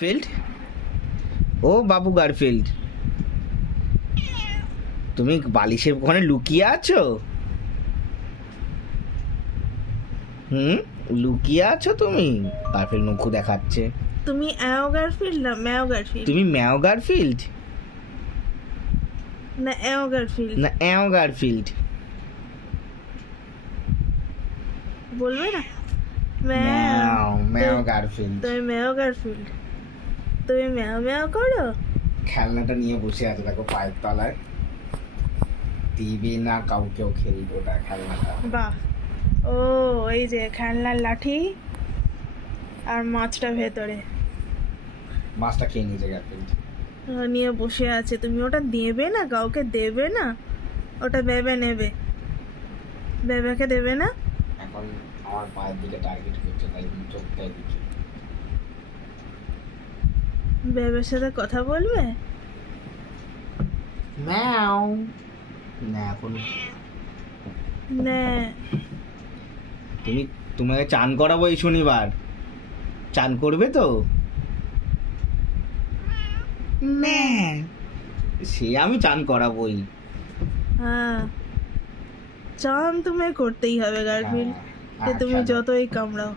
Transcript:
Garfield, ও বাবু Garfield, তুমি বালিশের ওখানে লুকিয়ে আছো? লুকিয়ে আছো তুমি? গারফিল্ড মুখ দেখাচ্ছে। তুমি অ্যাও গারফিল্ড না ম্যাও গারফিল্ড? তুমি ম্যাও গারফিল্ড না অ্যাও গারফিল্ড? না অ্যাও গারফিল্ড? বলবে না ম্যাও ম্যাও গারফিল্ড। তুমি ম্যাও গারফিল্ড, তুমি ম্যাও ম্যাও করো। খেলনাটা নিয়ে বসে আছে দেখো পায়ের তলায়, দিবে না কাউকেও খেলবো ওটা খেলনাটা। বাহ, ও এই যে খেলনার লাঠি আর মাছটা ভেতরে মাছটা খেয়ে নিয়েছে গারফিল্ড। নিয়ে বসে আছে। তুমি ওটা দেবে না, কাউকে দেবে না, ওটা বেবে নেবে, বেবেকে দেবে না। এখন আমার পায়ের দিকে টার্গেট করছে, তাই চোখটাই দিচ্ছে। বেবের সাথে কথা বলবে? ম্যাও না এখন না, তোমাকে চান করাবো এই শনিবার, চান করবে তো? না সে আমি চান করাবোই। হ্যাঁ চান তুমি করতেই হবে গার্লফ্রেন্ড, যে তুমি যতই কামড়াও।